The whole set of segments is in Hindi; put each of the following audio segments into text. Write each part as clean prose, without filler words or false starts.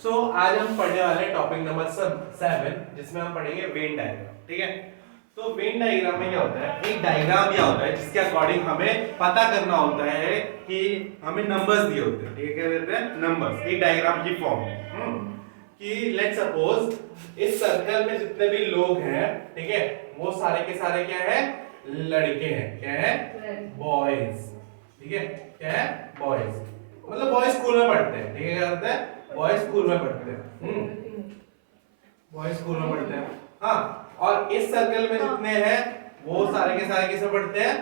आज हम पढ़ने वाले हैं टॉपिक नंबर 7 जिसमें हम पढ़ेंगे वेन डायग्राम। ठीक है, तो वेन डायग्राम में क्या होता है, एक डायग्राम दिया होता है जिसके अकॉर्डिंग हमें पता करना होता है कि हमें नंबर्स दिए होते हैं। ठीक है, क्या देते हैं, नंबर्स, एक डायग्राम की फॉर्म में। कि लेट्स सपोज इस सर्कल में जितने भी लोग हैं, ठीक है, वो सारे के सारे क्या है, लड़के हैं। क्या है, बॉयज। ठीक है, क्या है, बॉयज, मतलब बॉयज स्कूल में पढ़ते हैं। ठीक है, क्या होता है, बॉयज स्कूल में पढ़ते हैं। बॉयज स्कूल में पढ़ते हैं। हाँ, और इस सर्कल में जितने हैं वो सारे के सारे किसमें पढ़ते हैं,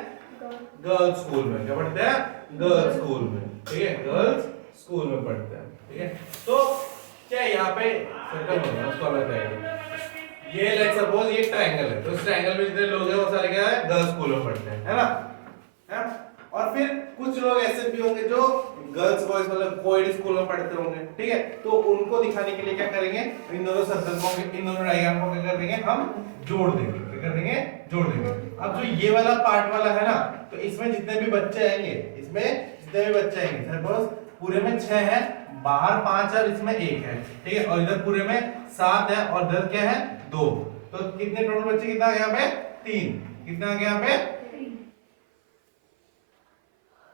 गर्ल्स स्कूल में। क्या पढ़ते हैं, गर्ल्स स्कूल में। ठीक है, गर्ल्स स्कूल में पढ़ते हैं। ठीक है, तो क्या यहाँ पे सर्कल बना है, उसको अलग करेंगे। ये लेट्स सपोज ये ट्रायंगल है, तो इस ट्रायंगल में जितने लोग हैं वो सारे क्या है, गर्ल्स स्कूल में पढ़ते हैं, है ना। है? और फिर कुछ लोग ऐसे भी होंगे जो गर्ल्स बॉयज मतलब कोएड स्कूल में पढ़ते होंगे। ठीक है, तो उनको दिखाने के लिए क्या करेंगे, इन दोनों सर्कल को, इन दोनों डायग्राम को क्या कर देंगे, हम जोड़ देंगे। क्या कर देंगे, जोड़ देंगे। अब जो ये वाला पार्ट वाला है ना, तो इसमें जितने भी बच्चे आएंगे, इसमें जितने भी बच्चे आएंगे, सपोज पूरे में 6 है, बाहर 5 है और इसमें 1 है। ठीक है, और इधर पूरे में 7 है और इधर क्या है, 2। तो कितने टोटल बच्चे, कितना आ गया यहाँ पे, 3। कितना आ गया यहाँ पे,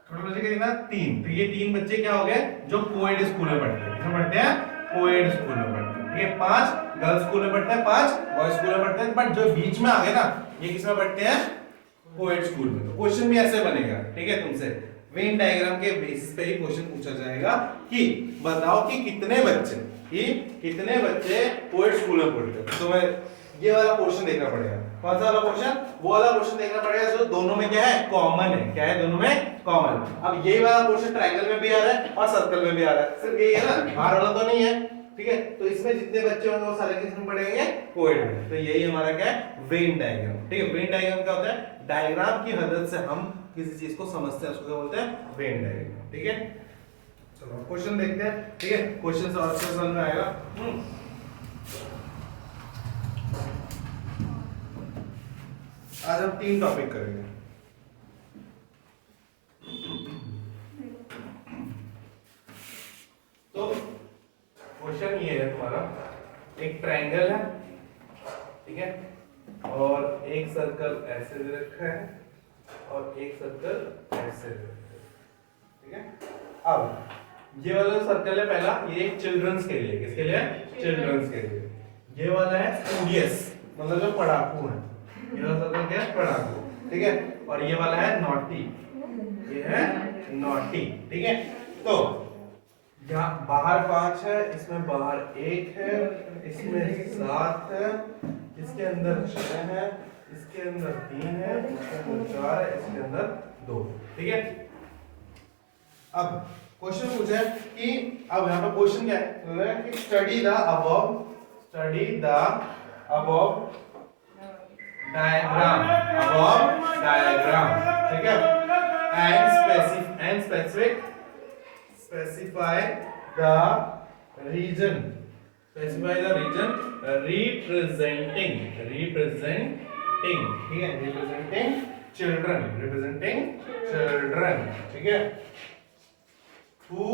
टोटल बच्चे कितना, 3। तो ये 3 बच्चे क्या हो गए, जो कोएड स्कूल में पढ़ते हैं। किसमें पढ़ते हैं, कोएड स्कूल में पढ़ते हैं। ठीक है, 5 गर्ल्स स्कूल में पढ़ते हैं, 5 बॉयज स्कूल में पढ़ते हैं। बट जो बीच में आ गए ना, ये किसमें पढ़ते हैं, कोएड स्कूल में। तो क्वेश्चन भी ऐसे बनेगा। ठीक है, तुमसे वेन डायग्राम के बेसिस पे ही क्वेश्चन पूछा जाएगा कि बताओ कि कितने बच्चे कोएड स्कूल में पढ़ते हैं। तो मैं ये वाला क्वेश्चन देखना पड़ेगा। कौन सा वाला क्वेश्चन, वो वाला क्वेश्चन देखना पड़ेगा जो दोनों में क्या है, कॉमन है। क्या है, दोनों में कॉमन। अब यही वाला क्वेश्चन ट्रायंगल में भी आ रहा है और सर्कल में भी आ रहा है, सिर्फ यही है ना, बाहर वाला तो नहीं है। ठीक है, तो इसमें जितने बच्चे होंगे वो सारे किसमें पढ़ेंगे, कोएड में। तो यही हमारा क्या है, वेन डायग्राम। ठीक है, वेन डायग्राम क्या होता है, डायग्राम की मदद से हम किसी चीज को समझते हैं, उसको क्या बोलते हैं, वेन डायग्राम। ठीक है, चलो क्वेश्चन देखते हैं। ठीक है, क्वेश्चन से और समझ में आएगा। आज हम 3 टॉपिक करेंगे। तो क्वेश्चन ये है तुम्हारा, एक ट्रायंगल है, ठीक है, और एक सर्कल ऐसे दे रखा है और एक सर्कल ऐसे दे रखा है। ठीक है, अब ये वाला सर्कल है पहला, ये चिल्ड्रंस के लिए, किसके लिए, चिल्ड्रंस के लिए। ये वाला है स्टूडियस, मतलब जो पढ़ाकू है। ये वाला सर्कल क्या है, पढ़ाकू। ठीक है, और ये वाला है नॉटी, ये है नॉटी। ठीक है, तो यहाँ बाहर 5 है, इसमें बाहर 1 है, इसमें 7 है, इसके अंदर 6 है, इसके अंदर 3 है, इसके अंदर 4 है, इसके अंदर 2। ठीक है, अब क्वेश्चन पूछा है कि, अब यहाँ पे क्वेश्चन क्या है कि स्टडी द अबव डायग्राम, ठीक है, and specify the region representing, ठीक है, representing children, ठीक है, who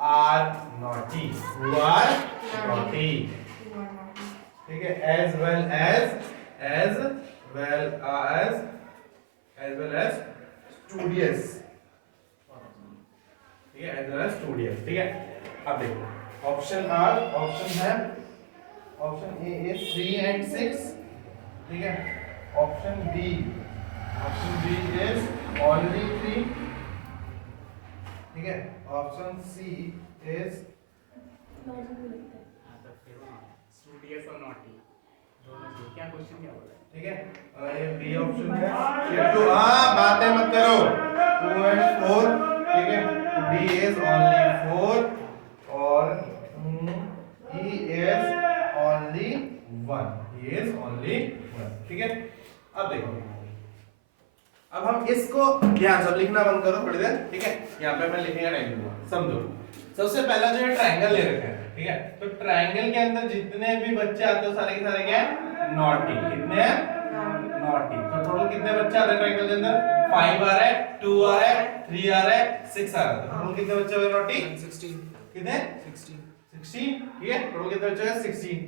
are naughty, ठीक है, as well as studious, ठीक है, as well as studious। ठीक है, अब देखो ऑप्शन है, ऑप्शन ए इज 3 and 6, ठीक है, ऑप्शन बी इज only 3, ठीक है, ऑप्शन सी इज स्टूडियस और नॉटी दोनों से क्या क्वेश्चन क्या बोला है, ठीक है, और ये बी ऑप्शन है, ये टू, बातें मत करो, 2 and 4, ठीक है, डी इज ओनली 4 और ई इज ओनली 1, ठीक है। अब देखो, अब हम इसको ध्यान से लिखना बंद करो थोड़ी देर। ठीक है, यहाँ पे मैं लिखने का टाइम दूंगा, समझो। सबसे पहला जो है ट्रायंगल ले रखा है, ठीक है, तो ट्रायंगल के अंदर जितने भी बच्चे आते हैं सारे के सारे क्या है, नॉटी। कितने हैं, नॉटी। तो टोटल कितने बच्चे आते हैं ट्रायंगल के अंदर, 5 आ रहा है, 2 आ रहा है, 3 आ रहा है, 6 आ रहा है। टोटल कितने बच्चे हो गए नॉटी, 16। कितने, 16। 16, ठीक है, टोटल कितने बच्चे हैं 16।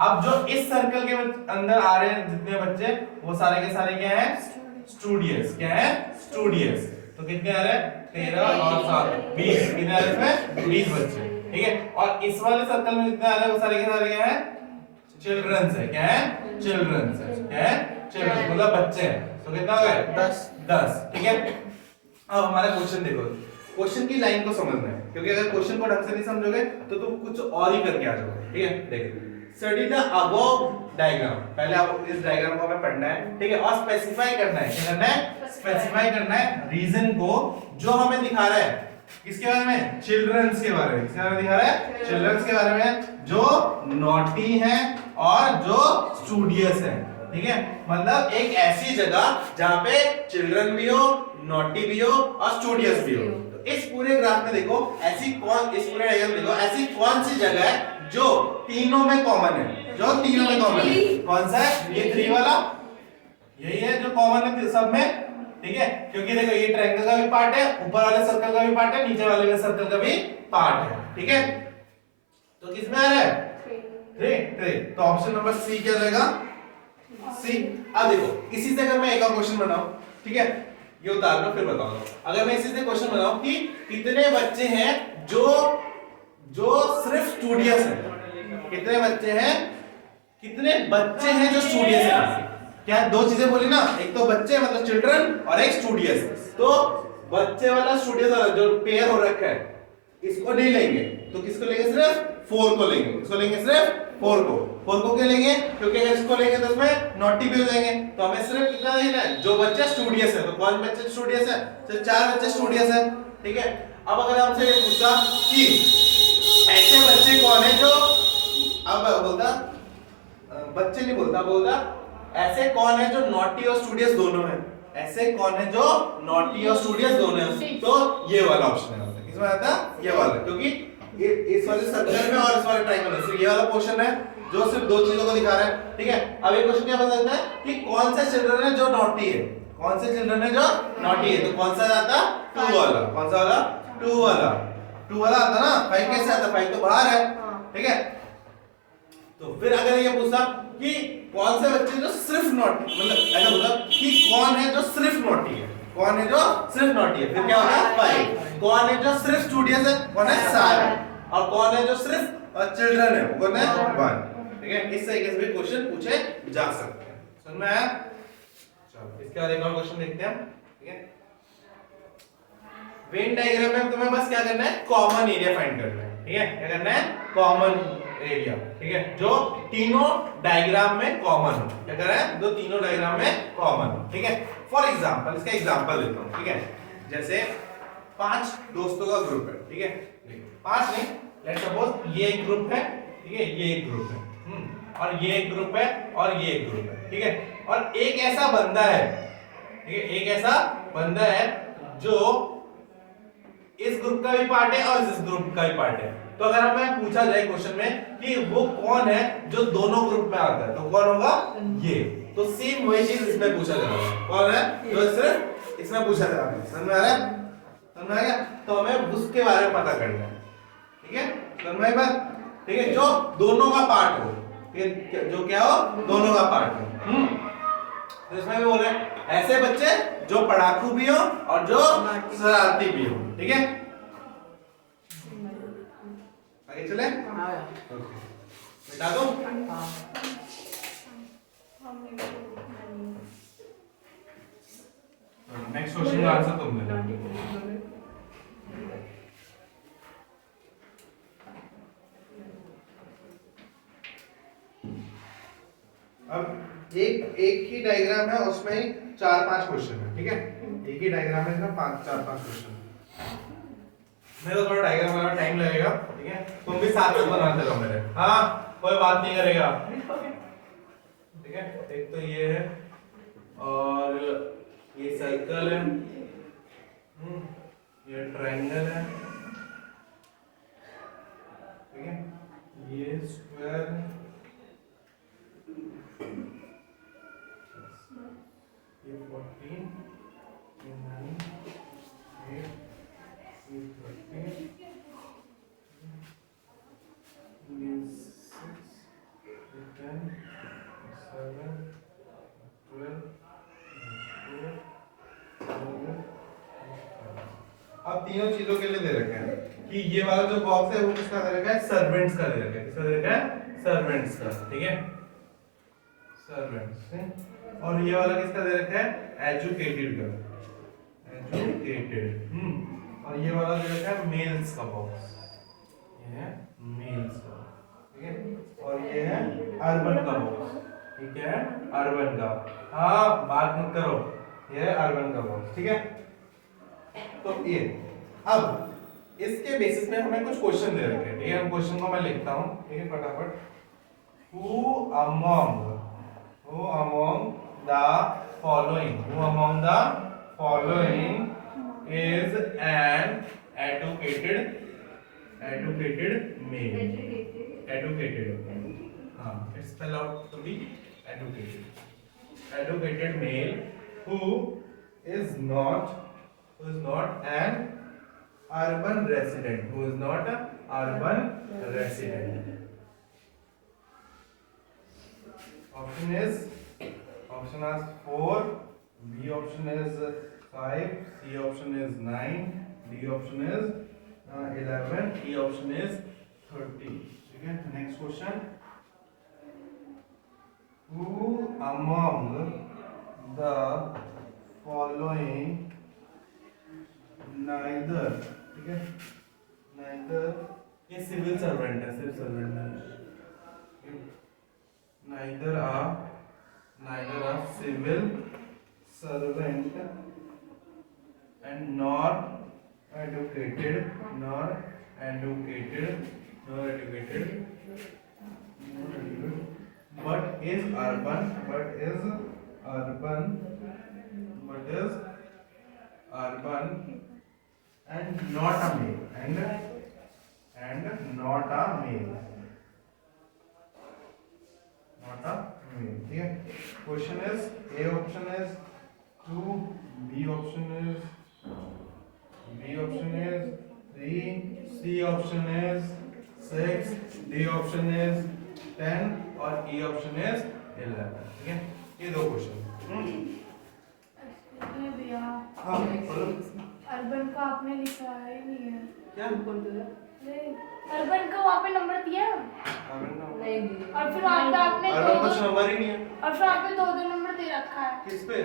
अब जो इस सर्कल के अंदर आ रहे हैं जितने बच्चे, वो सारे के सारे क्या है, स्टूडियस। क्या है, स्टूडियस। तो कितने आ रहे हैं, 13 और 7 20, कितने आ रहे हैं इसमें, 20 बच्चे, ठीक है। और इस वाले सर्कल में जितने आ रहे हैं वो सारे के सारे क्या है, चिल्ड्रंस है। क्या है, चिल्ड्रंस है। क्या है, चिल्ड्रंस मतलब बच्चे हैं। तो कितना हो गया, 10, ठीक है। अब हमारा क्वेश्चन देखो, क्वेश्चन की लाइन को समझना है, क्योंकि अगर क्वेश्चन को ढंग से नहीं समझोगे तो तुम कुछ और ही करके आ जाओगे, ठीक है। देखो, स्टडी द अबव डायग्राम, पहले आप इस डायग्राम को हमें पढ़ना है, ठीक है, और स्पेसिफाई करना है। क्या करना है, स्पेसिफाई करना है रीजन को जो हमें दिखा रहा है, किसके बारे में, चिल्ड्रंस के बारे में। किसके बारे में दिखा रहा है, चिल्ड्रंस के बारे में, जो नॉटी है और जो स्टूडियस है, ठीक है। मतलब एक ऐसी जगह जहां पे चिल्ड्रन भी हो, नॉटी भी हो और स्टूडियस भी हो। तो इस पूरे ग्राफ में देखो ऐसी कौन, इस पूरे डायग्राम में देखो ऐसी कौन सी जगह है जो तीनों में कॉमन है, जो तीनों में कॉमन है। कौन सा है, ये 3 वाला, यही है जो कॉमन है सब में, ठीक है। क्योंकि देखो ये ट्रायंगल का भी पार्ट है, ऊपर वाले सर्कल का भी पार्ट है, नीचे वाले के सर्कल का भी पार्ट है, ठीक है। तो किसमें आ रहा है, 3। तो ऑप्शन नंबर सी क्या रहेगा, सी। अब देखो इसी से अगर मैं एक और क्वेश्चन बनाऊं, ठीक है, ये उतार लो फिर बताऊंगा। अगर मैं इसी से क्वेश्चन बनाऊं कि कितने बच्चे हैं जो सिर्फ स्टूडियस हैं, कितने बच्चे हैं, कितने बच्चे हैं जो स्टूडियस हैं। क्या दो चीजें बोली ना, एक तो बच्चे मतलब चिल्ड्रन और एक स्टूडियस। तो बच्चे वाला स्टूडियस वाला जो पेयर हो रखा है इसको नहीं लेंगे, तो किसको लेंगे, सिर्फ 4 को लेंगे। किसको लेंगे, सिर्फ 4 को। 4 को क्यों लेंगे, क्योंकि अगर इसको लेंगे तो उसमें नॉटी भी हो जाएंगे। तो हमें सिर्फ कितना लेना है, जो बच्चा स्टूडियस है। तो कौन बच्चे स्टूडियस है, सिर्फ 4 बच्चे स्टूडियस है, ठीक है। अब अगर हमसे ये पूछा कि ऐसे बच्चे कौन है जो, अब बोलता बच्चे नहीं बोलता, बोलता ऐसे कौन है जो नॉटी और स्टूडियस दोनों है। ऐसे कौन है जो नॉटी और स्टूडियस दोनों है, तो ये वाला ऑप्शन है। किसमें आता है, ये वाला, क्योंकि इस वाले सर्कल में और इस वाले ट्रायंगल में सिर्फ ये वाला पोर्शन है जो सिर्फ दो चीजों को दिखा रहा है, ठीक है। अब ये क्वेश्चन क्या बताता है कि कौन सा चिल्ड्रन है जो नॉटी है, कौन से चिल्ड्रन है जो नॉटी है। तो कौन सा आता, 2 वाला। कौन सा वाला, 2 वाला। 2 वाला आता ना, 5 कैसे आता, 5 तो बाहर है, ठीक है। तो फिर अगर ये पूछा कि कौन से बच्चे जो सिर्फ नॉटी, मतलब ऐसा बोला कि कौन है जो सिर्फ नॉटी है, कौन है जो सिर्फ नॉटी है, फिर क्या होगा, 5। कौन है जो सिर्फ स्टूडियस है, कौन है, 7। और कौन है जो सिर्फ चिल्ड्रन है, वो कौन है, 1, ठीक है। इस तरीके से भी क्वेश्चन पूछे जा सकते हैं। समझ में आया, चलो इसके बाद एक और क्वेश्चन देखते हैं, ठीक है। वेन डायग्राम में तुम्हें बस क्या करना है, कॉमन एरिया फाइंड करना है, ठीक है। क्या करना है, कॉमन एरिया, ठीक है, जो तीनों डायग्राम में कॉमन हो। क्या कर रहा है, जो तीनों डायग्राम में कॉमन हो, ठीक है। फॉर एग्जांपल, इसका एग्जांपल देता हूं, ठीक है। जैसे 5 दोस्तों का ग्रुप है, ठीक है, 5 नहीं, लेट्स सपोज ये एक ग्रुप है, ठीक है, ये एक ग्रुप है, और ये एक ग्रुप है और ये एक ग्रुप है, ठीक है। और एक ऐसा बंदा है, ठीक है, एक ऐसा बंदा है जो इस ग्रुप का भी पार्ट है और इस ग्रुप का भी पार्ट है। तो अगर हमें पूछा जाए क्वेश्चन में कि वो कौन है जो दोनों ग्रुप में आता है, तो कौन होगा, ये। तो सेम वही चीज इसमें पूछा जा रहा है, कौन है जो सिर्फ इसमें पूछा जा रहा है। समझ में आ रहा है, समझ में आ गया। तो हमें उसके बारे में पता करना है, ठीक है, समझ में आई बात, ठीक है, जो दोनों का पार्ट हो, ठीक है, जो क्या हो, दोनों का पार्ट हो। तो इसमें भी बोल रहे हैं ऐसे बच्चे जो पढ़ाकू भी हो और जो शरारती भी हो, ठीक है। आगे चले, मिटा दो। नेक्स्ट क्वेश्चन का आंसर तुम देना। अब एक ही डायग्राम है, उसमें ही 4-5 क्वेश्चन है, ठीक है। एक ही डायग्राम है, इसमें 4-5 क्वेश्चन। मेरे को थोड़ा डायग्राम बनाने में टाइम लगेगा, ठीक है, तुम भी साथ में बनाते रहो मेरे, हाँ, कोई बात नहीं करेगा, ठीक है। एक तो ये है और ये सर्कल है, ये ट्रायंगल है, ठीक है, ये स्क्वायर है, ये 14, ये 9, 8, ये 13, तीनों चीजों के लिए दे रखे हैं कि ये वाला जो बॉक्स है वो किसका दे रखा है, सर्वेंट्स का दे रखा है। किसका दे रखा है, सर्वेंट्स का, ठीक है, सर्वेंट्स। और ये वाला किसका दे रखा है, एजुकेटेड का, एजुकेटेड। और ये वाला दे रखा है मेल्स का बॉक्स, ये है मेल्स का, ठीक है। और ये है अर्बन का बॉक्स, ठीक है, अर्बन का। हाँ बात मत करो, ये है अर्बन का बॉक्स, ठीक है। तो ये अब इसके बेसिस पे हमें कुछ क्वेश्चन दे रखे हैं, ठीक है। हम क्वेश्चन को मैं लिखता हूँ, ठीक है, फटाफट। Who among the following is an educated male? Educated. हाँ, it's spell out to be educated male who is not an urban resident. Who is not an urban resident. Option is 4, B option is 5, C option is 9, D option is 11, E option is 30. ठीक है, next question. Who among the following neither, ठीक है, neither, ये सिविल सर्वेंट है, सिविल सर्वेंट है, neither are civil servant and nor educated but is urban and not a male and not a male. ठीक है। Question is, a option is 2, b option is 3, c option is 6, d option is 10 और ई ऑप्शन इज 11। ठीक है, ये दो क्वेश्चन। भैया हाँ बोलो। अर्बन का आपने लिखा है नहीं है क्या नहीं, अर्बन का वहाँ पे नंबर दिया है नहीं और फिर वहाँ पे आपने अर्बन कुछ नंबर ही नहीं है। और फिर वहाँ पे दो नंबर दे रखा है। किस पे?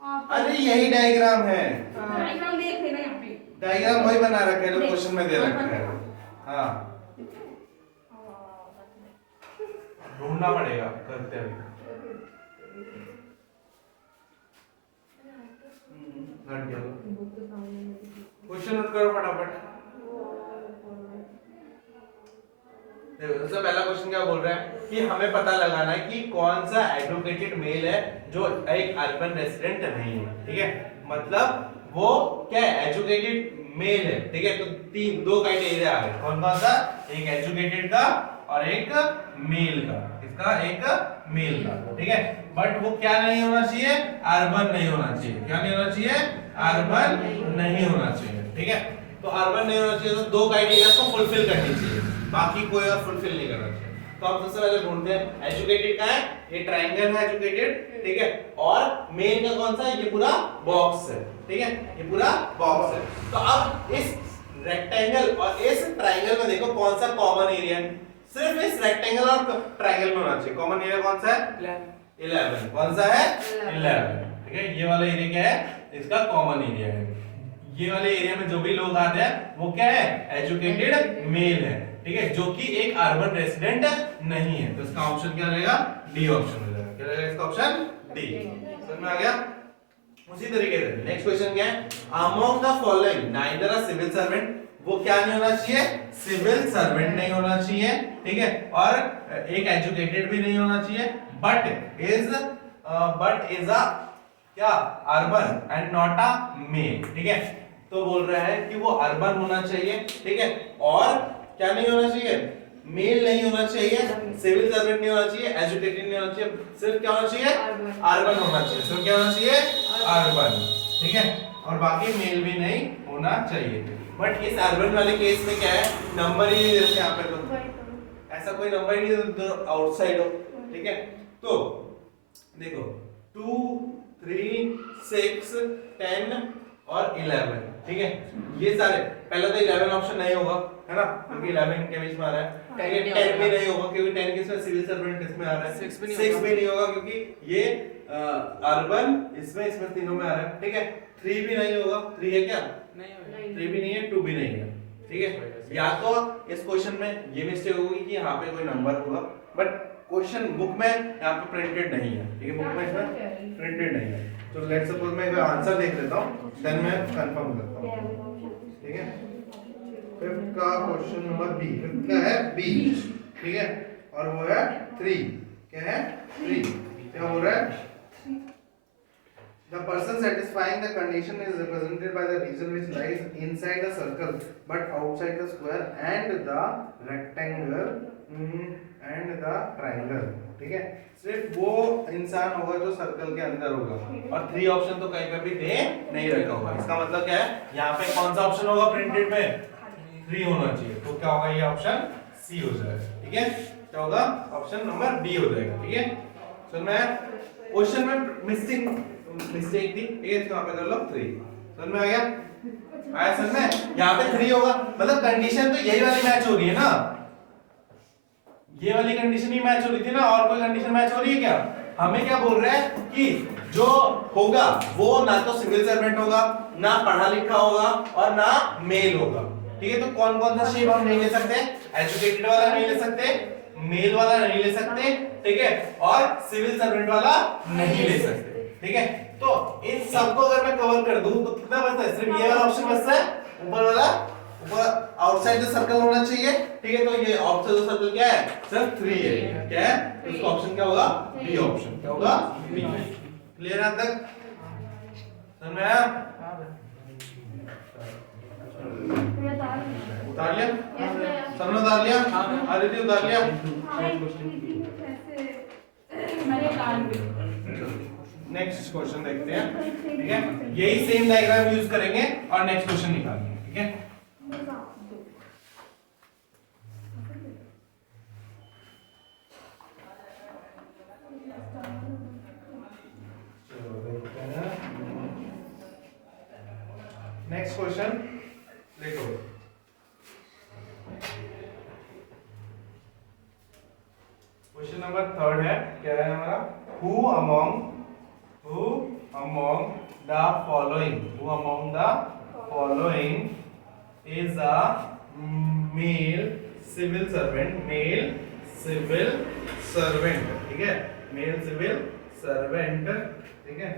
वहाँ पे। अरे यही डायग्राम है, डायग्राम देख लेना यहाँ पे, डायग्राम वही बना रखा है जो क्वेश्चन में दे रखा है। हाँ ढूंढना पड़ेगा करते हुए। क्वेश्चन नोट करो फटाफट। देखो सबसे पहला क्वेश्चन क्या बोल रहा है कि हमें पता लगाना है कि कौन सा एडुकेटेड मेल है जो एक अर्बन रेसिडेंट नहीं है। ठीक है, मतलब वो क्या है, एजुकेटेड मेल है। ठीक है, तो दो क्राइटेरिया आ गए। कौन कौन सा? एक एजुकेटेड का और एक मेल का। इसका एक मेल का। ठीक है, बट वो क्या नहीं होना चाहिए, अर्बन नहीं होना चाहिए। क्या नहीं होना चाहिए, अर्बन नहीं होना चाहिए। ठीक है, तो अर्बन नहीं होना चाहिए, तो दो क्राइटेरिया को फुलफिल करनी चाहिए, बाकी कोई और फुलफिल नहीं करना चाहिए। तो हम सबसे पहले ढूंढते हैं एजुकेटेड का है, ये ट्रायंगल है एजुकेटेड। ठीक है, और मेल का कौन सा है, ये पूरा बॉक्स है। ठीक है, ये पूरा बॉक्स है। तो अब इस रेक्टेंगल और इस ट्रायंगल में देखो कौन सा कॉमन एरिया है। सिर्फ इस रेक्टेंगल और ट्रायंगल में होना चाहिए। कॉमन एरिया कौन सा है, 11। कौन सा है, 11। ठीक है, ये वाला एरिया क्या है, इसका कॉमन एरिया है। ये वाले एरिया में जो भी लोग आते हैं वो क्या है, एजुकेटेड मेल है। ठीक है, जो कि एक अर्बन रेसिडेंट नहीं है। तो इसका ऑप्शन क्या रहेगा, डी ऑप्शन हो जाएगा। क्या रहेगा इसका ऑप्शन, डी। समझ में आ गया। उसी तरीके से नेक्स्ट क्वेश्चन क्या है, among the following neither a civil servant, वो क्या नहीं होना चाहिए, सिविल सर्वेंट नहीं होना चाहिए। ठीक है, और एक एजुकेटेड भी नहीं होना चाहिए, बट इज अ क्या, urban and not a male. ठीक है, तो बोल रहा है कि वो अर्बन होना चाहिए। ठीक है, और क्या नहीं होना चाहिए, मेल नहीं होना चाहिए, सिविल सर्वेंट नहीं होना चाहिए, एजुकेटेड नहीं होना चाहिए, सिर्फ क्या होना चाहिए, अर्बन होना चाहिए। सिर्फ क्या होना चाहिए, अर्बन। ठीक है, और बाकी मेल भी नहीं होना चाहिए। बट इस अर्बन वाले केस में क्या है, नंबर ही नहीं देते यहाँ पे, तो ऐसा कोई नंबर ही नहीं देते आउटसाइड हो। ठीक है, तो देखो 2 3 6 10 और 11, ठीक है। ये सारे पहले तो 11 ऑप्शन नहीं होगा, है ना, क्योंकि 11 के बीच में आ रहा है। 10 भी नहीं होगा क्योंकि 10 किसमें, सिविल सर्वेंट किसमें आ रहा है, 6 भी नहीं होगा क्योंकि ये अर्बन इसमें तीनों में आ रहा है, ठीक है। 3 भी नहीं होगा, 3 है क्या, नहीं 3 भी नहीं है, 2 भी नहीं है, ठीक है। या तो इस क्वेश्चन में ये मिस्टेक होगी कि यहाँ पे कोई नंबर होगा, बट क्वेश्चन बुक में यहाँ पे प्रिंटेड नहीं है, ठीक है, बुक में इसमें प्रिंटेड नहीं है। तो लेट्स सपोज मैं एक आंसर देख लेता हूँ, देन मैं कंफर्म करता हूँ, ठीक है। फिफ्थ का क्वेश्चन नंबर बी, फिफ्थ का है बी, ठीक है, और वो है 3, क्या है 3, क्या हो रहा है, the person satisfying the condition is represented by the region which lies inside the circle but outside the square and the rectangle and the triangle, ठीक है। सिर्फ वो इंसान होगा जो सर्कल के अंदर होगा, और 3 ऑप्शन तो कहीं पे भी दे नहीं रखा होगा। इसका मतलब क्या है, यहाँ पे कौन सा ऑप्शन होगा प्रिंटेड में, 3 होना चाहिए, तो क्या होगा, ये ऑप्शन सी हो जाएगा, ठीक है। क्या होगा, ऑप्शन नंबर बी हो जाएगा, ठीक है। तो मैं क्वेश्चन में मिस्टेक थी, ठीक है, इसको यहाँ पे कर लो 3, समझ में आ गया, आया समझ में, यहाँ पे 3 होगा, मतलब कंडीशन तो यही वाली मैच हो रही है ना, ये वाली कंडीशन ही मैच हो रही थी ना, और कोई कंडीशन मैच हो रही है क्या। हमें क्या बोल रहा है कि जो होगा वो ना तो सिविल सर्वेंट होगा, ना पढ़ा लिखा होगा, और ना मेल होगा, ठीक है। तो कौन कौन सा शेप हम नहीं ले सकते, एजुकेटेड वाला नहीं ले सकते, मेल वाला नहीं ले सकते, ठीक है, और सिविल सर्वेंट वाला नहीं ले सकते, ठीक है। तो इन सबको अगर मैं कवर कर दूं तो कितना बचता है, सिर्फ ये वाला ऑप्शन बचता है, ऊपर वाला, ऊपर आउटसाइड द सर्कल होना चाहिए, ठीक है। तो ये आउटसाइड द सर्कल क्या है, सिर्फ 3 है, क्या है, तो इसका ऑप्शन क्या होगा, बी ऑप्शन, क्या होगा, बी। क्लियर है तक, समझ में आया, उतार लिया, सबने उतार लिया, आदित्य उतार लिया, नेक्स्ट क्वेश्चन देखते हैं, ठीक है। यही सेम डायग्राम यूज करेंगे और नेक्स्ट क्वेश्चन निकालेंगे, ठीक है। नेक्स्ट क्वेश्चन देखो, क्वेश्चन नंबर 3 है, क्या है हमारा, who among the following is a male civil servant, ठीक है, male civil servant, ठीक है,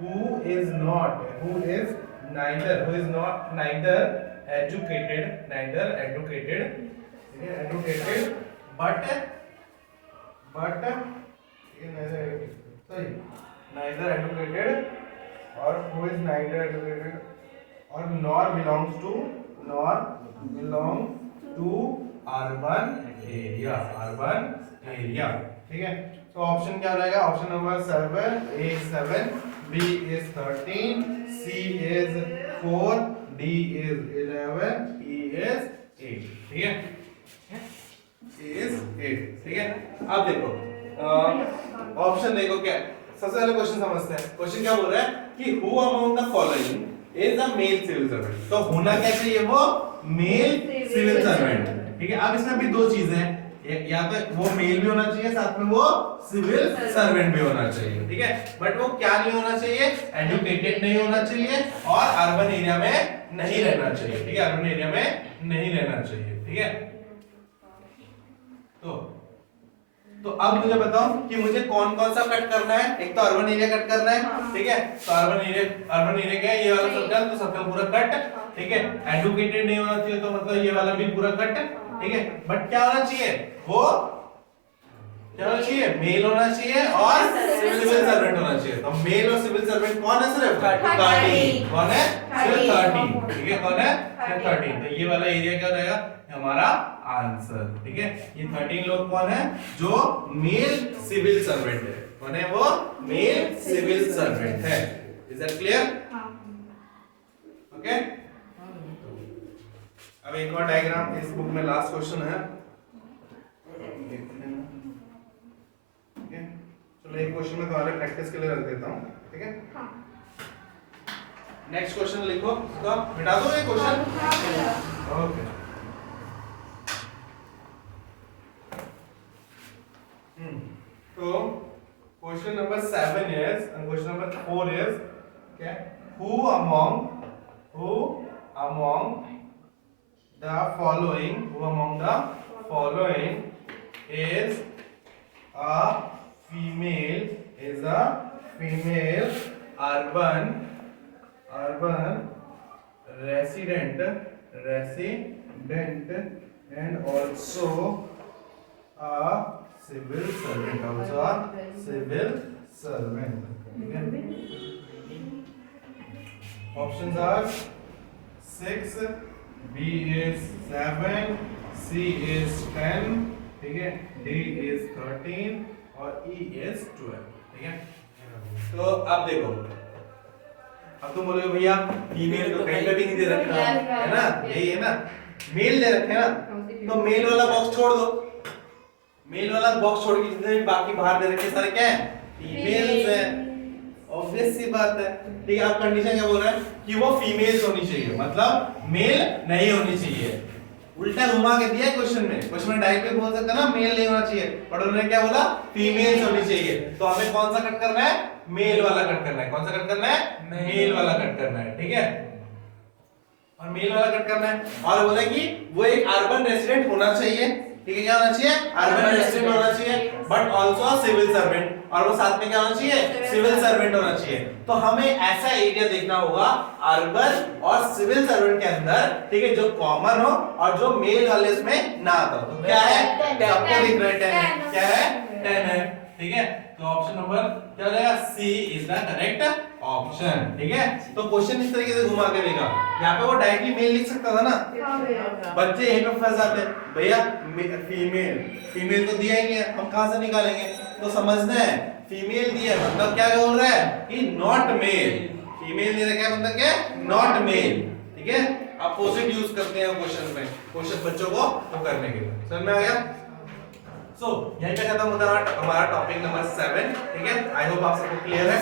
who is neither educated, ठीक है, educated but neither educated, or who is neither educated or nor belongs to urban area, ठीक है। तो ऑप्शन क्या रहेगा, option number 7, A is 7, B is 13, C is 4, D is 11, E is 8, ठीक है, E is 8, ठीक है। अब देखो ऑप्शन देखो, क्या सबसे पहले क्वेश्चन समझते हैं। क्वेश्चन क्या बोल रहा है कि who among the following is the male civil servant, तो होना क्या चाहिए, वो मेल सिविल सर्वेंट, ठीक है। अब इसमें भी 2 चीजें हैं, या तो वो मेल भी होना चाहिए, साथ में वो सिविल सर्वेंट भी होना चाहिए, ठीक है। बट वो क्या नहीं होना चाहिए, एजुकेटेड नहीं होना चाहिए, और अर्बन एरिया में नहीं रहना चाहिए, ठीक है, अर्बन एरिया में नहीं रहना चाहिए, ठीक है। तो अब मुझे बताओ कि मुझे कौन कौन सा कट करना है, एक तो अर्बन एरिया कट करना है, ठीक है। तो अर्बन एरिया क्या है, ये वाला सर्कल, तो सर्कल पूरा कट, ठीक है। एजुकेटेड नहीं होना चाहिए, तो मतलब ये वाला भी पूरा कट, ठीक है। बट क्या होना चाहिए, वो क्या होना चाहिए, मेल होना चाहिए और सिविल सर्वेंट होना चाहिए। तो मेल और सिविल सर्वेंट कौन है, सिर्फ 13, कौन है, सिर्फ 13, ठीक है, कौन है, सिर्फ 13। तो ये वाला एरिया क्या रहेगा, हमारा आंसर, ठीक है। ये 13 लोग कौन है, जो मेल सिविल सर्वेंट है, कौन है वो, मेल सिविल सर्वेंट है। Is that clear, okay. अब एक और डायग्राम इस बुक में, लास्ट क्वेश्चन है, ठीक है। चलो एक क्वेश्चन में तुम्हारे प्रैक्टिस के लिए रख देता हूँ, ठीक है। नेक्स्ट क्वेश्चन लिखो इसका, मिटा दो ये क्वेश्चन। ओके तो question number 7 is and question number 4 is okay, who among the following is a female urban resident and also a civil servant, ठीक है। Options are 6, B is 7, C is 10, ठीक है, D is 13 और E is 12, ठीक है। तो अब देखो, अब तुम बोलोगे भैया फीमेल तो कहीं पे भी नहीं दे रखा है ना, यही है ना, मेल दे रखे हैं ना, तो मेल वाला बॉक्स छोड़ दो, मेल वाला बॉक्स छोड़ के जितने भी बाकी बाहर दे रखे सारे क्या है, फीमेल्स हैं, ऑब्वियस सी बात है, ठीक है। आप कंडीशन क्या बोल रहे हैं कि वो फीमेल्स होनी चाहिए, मतलब मेल नहीं होनी चाहिए। उल्टा घुमा के दिया क्वेश्चन में डायरेक्टली बोल सकता ना मेल नहीं होना चाहिए, पर उन्होंने क्या बोला फीमेल्स होनी चाहिए। तो हमें कौन सा कट करना है, मेल वाला कट करना है। कौन सा कट करना है, मेल वाला कट करना है, ठीक है। और मेल वाला कट करना है और बोला कि वो एक अर्बन रेसिडेंट होना चाहिए, ठीक है। क्या होना चाहिए, अर्बन रेसिडेंट होना चाहिए, बट आल्सो सिविल सर्वेंट, और वो साथ में क्या होना चाहिए, सिविल सर्वेंट होना चाहिए। तो हमें ऐसा एरिया देखना होगा अर्बन और सिविल सर्वेंट के अंदर, ठीक है, जो कॉमन हो और जो मेल वाले इसमें ना आता हो। तो क्या है, सबको दिख रहा है 10 है, क्या है 10 है, ठीक है। तो ऑप्शन नंबर क्या हो जाएगा, सी इज द करेक्ट ऑप्शन, ठीक है। तो क्वेश्चन इस तरीके से घुमा के देगा, यहाँ पे वो डायरेक्टली मेल लिख सकता था ना, बच्चे यहीं पे फंस जाते हैं, भैया फीमेल तो दिया ही नहीं है, हम कहां से निकालेंगे। तो समझना है फीमेल दिया है मतलब क्या बोल रहा है कि नॉट मेल, फीमेल दे रखा है मतलब क्या, नॉट मेल, ठीक है। अपोजिट यूज करते हैं क्वेश्चन में, क्वेश्चन बच्चों को वो करने के लिए। समझ में आ गया। सो यहीं पे खत्म होता है हमारा टॉपिक नंबर 7, ठीक है। आई होप आप सबको क्लियर है।